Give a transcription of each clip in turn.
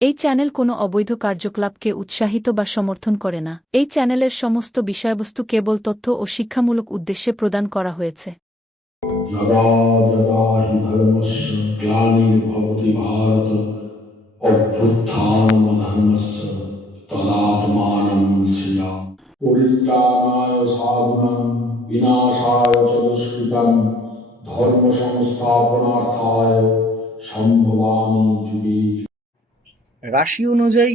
এই চ্যানেল কোনো অবৈধ কার্যকলাপকে উৎসাহিত বা সমর্থন করে না। এই চ্যানেলের সমস্ত বিষয়বস্তু কেবল তথ্য ও শিক্ষামূলক উদ্দেশ্যে প্রদান করা হয়েছে। যদা যদা হি ধর্মস্য গ্লানির্ভবতি ভারত অভ্যুত্থানমধর্মস্য তদাত্মানং সৃজামি। পরিত্রাণায় সাধুনাং বিনাশায় চ দুষ্কৃতং ধর্ম সংস্থাপনার্থায় সম্ভবামি যুগে যুগে। রাশি অনুযায়ী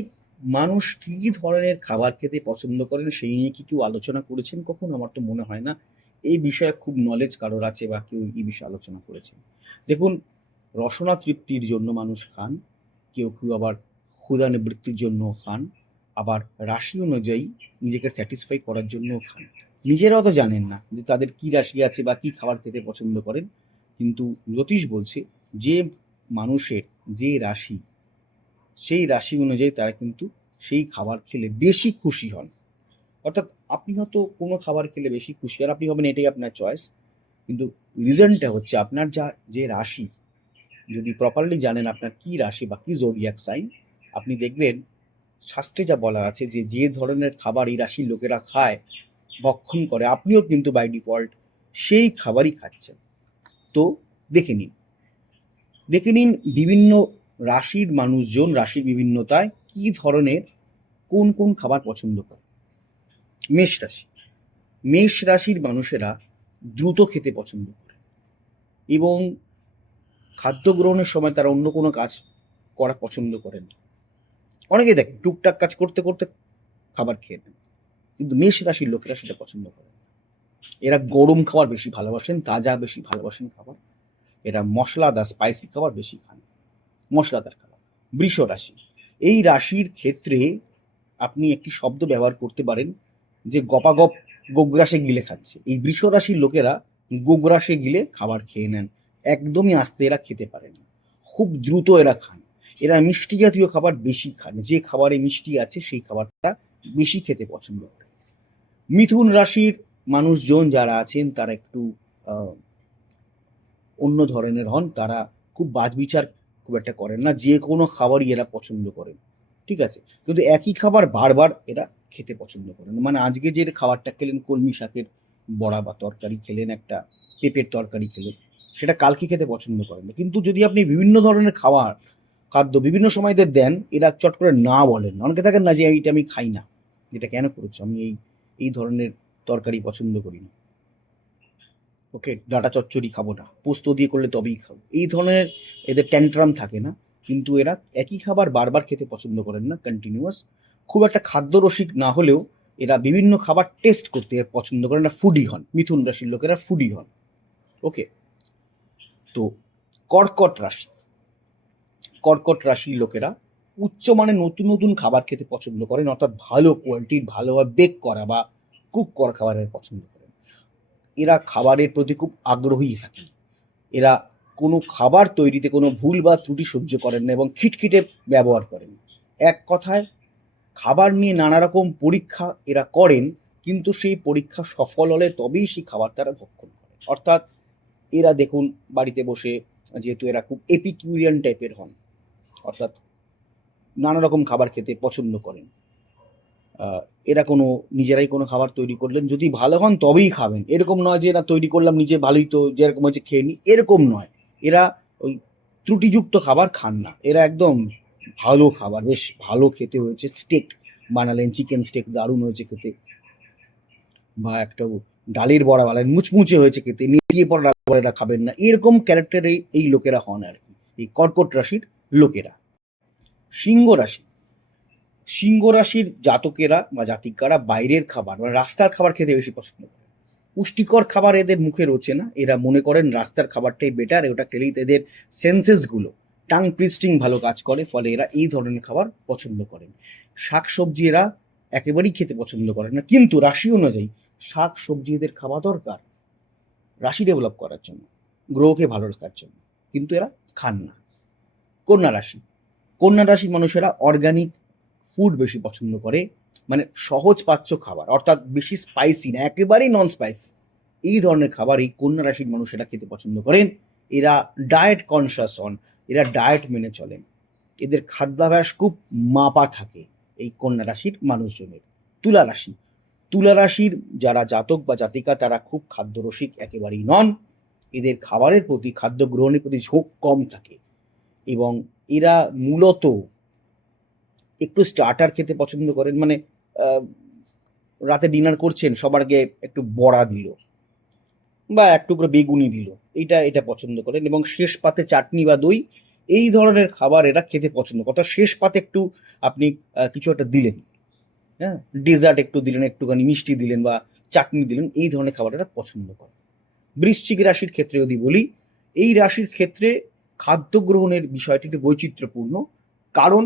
মানুষ কি ধরনের খাবার খেতে পছন্দ করেন সেই নিয়ে কি কেউ আলোচনা করেছেন কখন? আমার তো মনে হয় না এই বিষয়ে খুব নলেজ কারোর আছে বা কেউ এই বিষয়ে আলোচনা করেছেন। দেখুন, রসনা তৃপ্তির জন্য মানুষ খান, কেউ কেউ আবার ক্ষুধা নিবৃত্তির জন্য খান, আবার রাশি অনুযায়ী নিজেকে স্যাটিসফাই করার জন্য খান। নিজেরাও তো জানেন না যে তাদের কি রাশি আছে বা কি খাবার খেতে পছন্দ করেন, কিন্তু জ্যোতিষ বলছে যে মানুষের যে রাশি, সেই রাশি অনুযায়ী তারা কিন্তু সেই খাবার খেলে বেশি খুশি হন। অর্থাৎ আপনি হয়তো কোনো খাবার খেলে বেশি খুশি আর আপনি ভাবেন এটাই আপনার চয়েস, কিন্তু রিজনটা হচ্ছে আপনার যে রাশি, যদি প্রপারলি জানেন আপনার কি রাশি বা কি জোডিয়াক সাইন, আপনি দেখবেন শাস্ত্রে যা বলা আছে যে যে ধরনের খাবার এই রাশির লোকেরা খায়, ভক্ষণ করে, আপনিও কিন্তু বাই ডিফল্ট সেই খাবারই খাচ্ছেন। তো দেখে নিন দেখে নিন বিভিন্ন রাশির মানুষজন রাশির বিভিন্নতায় কি ধরনের কোন কোন খাবার পছন্দ করে। মেষ রাশি, মেষ রাশির মানুষেরা দ্রুত খেতে পছন্দ করে এবং খাদ্য গ্রহণের সময় তারা অন্য কোনো কাজ করা পছন্দ করেন না। অনেকে দেখেন টুকটাক কাজ করতে করতে খাবার খেয়ে নেন, কিন্তু মেষ রাশির লোকেরা সেটা পছন্দ করেন না। এরা গরম খাবার বেশি ভালোবাসেন, তাজা বেশি ভালোবাসেন খাবার। এরা মশলাদার স্পাইসি খাবার বেশি খান, মশলাদার খাবার। বৃষ রাশি, এই রাশির ক্ষেত্রে আপনি একটি শব্দ ব্যবহার করতে পারেন যে গপাগপ গোগ্রাসে গিলে খাচ্ছে। এই বৃষ রাশির লোকেরা গোগ্রাসে গিলে খাবার খেয়ে নেন, একদমই আস্তে এরা খেতে পারে না, খুব দ্রুত এরা খান। এরা মিষ্টি জাতীয় খাবার বেশি খান, যে খাবারে মিষ্টি আছে সেই খাবারটা বেশি খেতে পছন্দ করে। মিথুন রাশির মানুষজন যারা আছেন তারা একটু অন্য ধরনের হন, তারা খুব বাছবিচার খুব একটা করেন না, যে কোনো খাবারই এরা পছন্দ করেন, ঠিক আছে, কিন্তু একই খাবার বারবার এরা খেতে পছন্দ করেন। মানে আজকে যে খাবারটা খেলেন, কলমি শাকের বড়া বা তরকারি খেলেন, একটা পেঁপের তরকারি খেলেন, সেটা কালকে খেতে পছন্দ করেন না। কিন্তু যদি আপনি বিভিন্ন ধরনের খাদ্য বিভিন্ন সময়দের দেন, এরা চট করে না বলেন না। অনেকে থাকেন না যে এইটা আমি খাই না, এটা কেন করেছো, আমি এই ধরনের তরকারি পছন্দ করি না, ওকে, ডাটা চচ্চড়ি খাবো না, পোস্ত দিয়ে করলে তবেই খাবো, এই ধরনের এদের ট্যান্ট্রাম থাকে না। কিন্তু এরা একই খাবার বারবার খেতে পছন্দ করেন না, কন্টিনিউয়াস। খুব একটা খাদ্য রসিক না হলেও এরা বিভিন্ন খাবার টেস্ট করতে পছন্দ করেন না, ফুডি হন। মিথুন রাশির লোকেরা ফুডি হন, ওকে। তো কর্কট রাশি, কর্কট রাশির লোকেরা উচ্চমানের নতুন নতুন খাবার খেতে পছন্দ করেন, অর্থাৎ ভালো কোয়ালিটির, ভালোভাবে বেক করা বা কুক করা খাবারের পছন্দ করেন। এরা খাবারের প্রতি খুব আগ্রহী থাকেন। এরা কোনো খাবার তৈরিতে কোনো ভুল বা ত্রুটি সহ্য করেন না এবং খিটখিটে ব্যবহার করেন। এক কথায় খাবার নিয়ে নানা রকম পরীক্ষা এরা করেন, কিন্তু সেই পরীক্ষা সফল হলে তবেই সেই খাবার তারা ভক্ষণ করেন। অর্থাৎ এরা দেখুন বাড়িতে বসে, যেহেতু এরা খুব এপিকিউরিয়ান টাইপের হন, অর্থাৎ নানা রকম খাবার খেতে পছন্দ করেন, এরা কোনো নিজেরাই কোনো খাবার তৈরি করলেন, যদি ভালো হন তবেই খাবেন। এরকম নয় যে এরা তৈরি করলাম নিজে ভালোই তো যেরকম হচ্ছে খেয়ে নিই, এরকম নয়। এরা ওই ত্রুটিযুক্ত খাবার খান না, এরা একদম ভালো খাবার, বেশ ভালো খেতে হয়েছে, স্টেক বানালেন, চিকেন স্টেক দারুণ হয়েছে খেতে, বা একটা ডালের বড়া বানালেন, মুচমুচে হয়েছে খেতে, নিয়ে পর এরা খাবেন না, এরকম ক্যারেক্টারে এই লোকেরা হন আর কি, এই কর্কট রাশির লোকেরা। সিংহ রাশি, সিংহ রাশির জাতকেরা বা জাতিকারা বাইরের খাবার বা রাস্তার খাবার খেতে বেশি পছন্দ করে। পুষ্টিকর খাবার এদের মুখে রোচে না, এরা মনে করেন রাস্তার খাবারটাই বেটার, ওটা খেলেই এদের সেন্সেসগুলো, টাং টুইস্টিং ভালো কাজ করে, ফলে এরা এই ধরনের খাবার পছন্দ করেন। শাক সবজি এরা একেবারেই খেতে পছন্দ করেন না, কিন্তু রাশি অনুযায়ী শাক সবজি এদের খাওয়া দরকার রাশি ডেভেলপ করার জন্য, গ্রহকে ভালো রাখার জন্য, কিন্তু এরা খান না। কন্যা রাশি, কন্যা রাশির মানুষেরা অর্গানিক ফুড বেশি পছন্দ করে, মানে সহজ পাচ্য খাবার, অর্থাৎ বেশি স্পাইসি না, একেবারেই নন স্পাইসি, এই ধরনের খাবার এই কন্যা রাশির মানুষেরা খেতে পছন্দ করেন। এরা ডায়েট কনসাস হন, এরা ডায়েট মেনে চলেন, এদের খাদ্যাভ্যাস খুব মাপা থাকে এই কন্যা রাশির মানুষজনের। তুলা রাশির যারা জাতক বা জাতিকা তারা খুব খাদ্যরসিক একেবারেই নন। এদের খাবারের প্রতি, খাদ্য গ্রহণের প্রতি ঝোঁক কম থাকে এবং এরা মূলত একটু স্টার্টার খেতে পছন্দ করেন। মানে রাতে ডিনার করছেন, সবার আগে একটু বড়া দিল বা এক টুকরো বেগুনি দিল, এটা পছন্দ করেন। এবং শেষ পাতে চাটনি বা দই, এই ধরনের খাবার এরা খেতে পছন্দ করে। অর্থাৎ শেষ পাতে একটু আপনি কিছু একটা দিলেন, হ্যাঁ, ডেজার্ট একটু দিলেন, একটুখানি মিষ্টি দিলেন বা চাটনি দিলেন, এই ধরনের খাবার এরা পছন্দ করে। বৃশ্চিক রাশির ক্ষেত্রে যদি বলি, এই রাশির ক্ষেত্রে খাদ্য গ্রহণের বিষয়টি একটু বৈচিত্র্যপূর্ণ, কারণ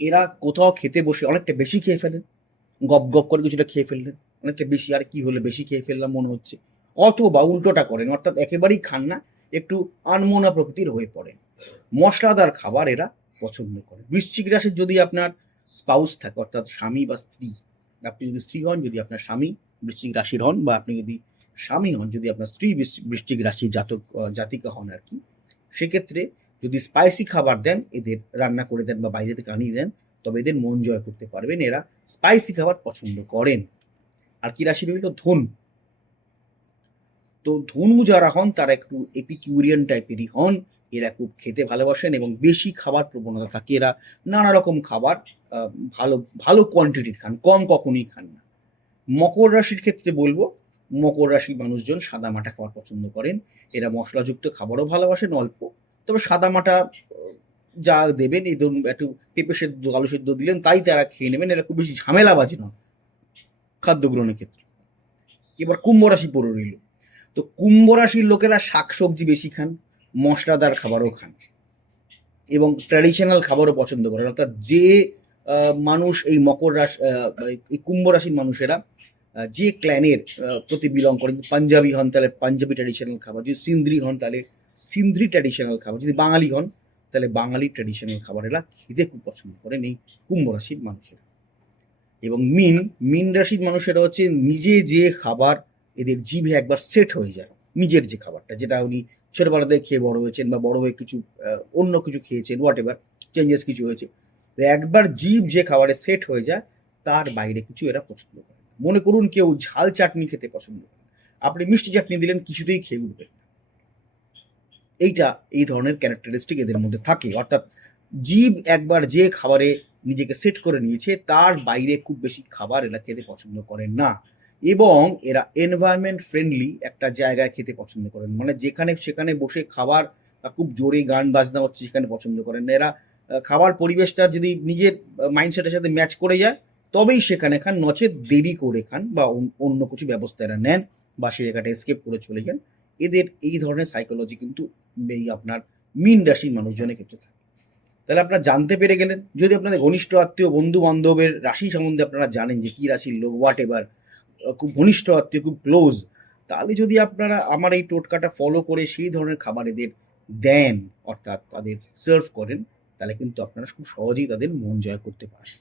এরা কোথাও খেতে বসে অনেকটা বেশি খেয়ে ফেলেন, গপ গপ করে কিছুটা খেয়ে ফেললেন, অনেকটা বেশি, আর কি হলে বেশি খেয়ে ফেললাম মনে হচ্ছে, অথবা উল্টোটা করেন, অর্থাৎ একেবারেই খান না, একটু আনমনা প্রকৃতির হয়ে পড়েন। মশলাদার খাবার এরা পছন্দ করে। বৃশ্চিক রাশির যদি আপনার স্পাউস থাকে, অর্থাৎ স্বামী বা স্ত্রী, আপনি যদি স্ত্রী হন, যদি আপনার স্বামী বৃশ্চিক রাশির হন, বা আপনি যদি স্বামী হন, যদি আপনার স্ত্রী বৃশ্চিক রাশির জাতিকা হন আর কি, সেক্ষেত্রে যদি স্পাইসি খাবার দেন, এদের রান্না করে দেন বা বাইরে থেকে আনিয়ে দেন, তবে এদের মন জয় করতে পারবেন। এরা স্পাইসি খাবার পছন্দ করেন। আর কি রাশি রইল? ধনু। তো ধনু যারা হন তারা একটু এপিকিউরিয়ান টাইপেরই হন। এরা খুব খেতে ভালোবাসেন এবং বেশি খাবার প্রবণতা থাকে। এরা নানা রকম খাবার ভালো ভালো কোয়ান্টিটির খান, কম কখনোই খান না। মকর রাশির ক্ষেত্রে বলবো, মকর রাশির মানুষজন সাদামাটা খাবার পছন্দ করেন। এরা মশলাযুক্ত খাবারও ভালোবাসেন অল্প, তবে সাদামাটা যা দেবেন, এই ধরুন একটু পেঁপে সেদ্ধ, আলু সেদ্ধ দিলেন, তাই তারা খেয়ে নেবেন। এরা খুব বেশি ঝামেলাবাজি নয় খাদ্য গ্রহণের ক্ষেত্রে। এবার কুম্ভ রাশি পড়ে রইল। তো কুম্ভ রাশির লোকেরা শাকসবজি বেশি খান, মশলাদার খাবারও খান এবং ট্র্যাডিশনাল খাবারও পছন্দ করেন। অর্থাৎ যে মানুষ এই মকর রাশি, এই কুম্ভ রাশির মানুষেরা যে ক্ল্যানের প্রতি বিলং করেন, পাঞ্জাবি হন তাহলে পাঞ্জাবি ট্র্যাডিশনাল খাবার, যদি সিন্ধ্রি হন তাহলে সিন্ধ্রি ট্র্যাডিশনাল খাবার, যদি বাঙালি হন তাহলে বাঙালি ট্র্যাডিশনাল খাবার এরা খেতে খুব পছন্দ করেন এই কুম্ভ রাশির মানুষেরা। এবং মিন রাশির মানুষেরা হচ্ছে নিজে যে খাবার এদের জিভে একবার সেট হয়ে যায়, নিজের যে খাবারটা, যেটা উনি ছোটবেলাতে খেয়ে বড় হয়েছেন বা বড় হয়ে কিছু অন্য কিছু খেয়েছেন, হোয়াট এভার চেঞ্জেস কিছু হয়েছে, একবার জিভ যে খাবারে সেট হয়ে যায়, তার বাইরে কিছু এরা পছন্দ করে। মনে করুন কেউ ঝাল চাটনি খেতে পছন্দ করে, আপনি মিষ্টি চাটনি দিলেন, কিছুতেই খেয়ে উঠবে। এই ধরনের ক্যারেক্টারিস্টিক এদের মধ্যে থাকে। অর্থাৎ জীব একবার যে খাবারে নিজেকে সেট করে নিয়েছে, তার বাইরে খুব বেশি খাবার এরা খেতে পছন্দ করেন না। এবং এরা এনভায়রনমেন্ট ফ্রেন্ডলি একটা জায়গায় খেতে পছন্দ করেন, মানে যেখানে সেখানে বসে খাবার, খুব জোরে গান বাজনা হচ্ছে সেখানে পছন্দ করেন না। এরা খাবার পরিবেশটা যদি নিজের মাইন্ডসেটের সাথে ম্যাচ করে যায়, তবেই সেখানে খান, নচেত দেরি করে খান বা অন্য কিছু ব্যবস্থা এরা নেন বা সে জায়গাটা এসকেপ করে চলে যান। এদের এই ধরনের সাইকোলজি কিন্তু এই আপনার মীন রাশির মানুষজনের ক্ষেত্রে থাকে। তাহলে আপনারা জানতে পেরে গেলেন, যদি আপনাদের ঘনিষ্ঠ আত্মীয়, বন্ধু বান্ধবের রাশি সম্বন্ধে আপনারা জানেন যে কি রাশির লোক, হোয়াট এভার, খুব ঘনিষ্ঠ আত্মীয়, খুব ক্লোজ, তাহলে যদি আপনারা আমার এই টোটকাটা ফলো করে সেই ধরনের খাবার এদের দেন, অর্থাৎ তাদের সার্ভ করেন, তাহলে কিন্তু আপনারা খুব সহজেই তাদের মন জয় করতে পারেন।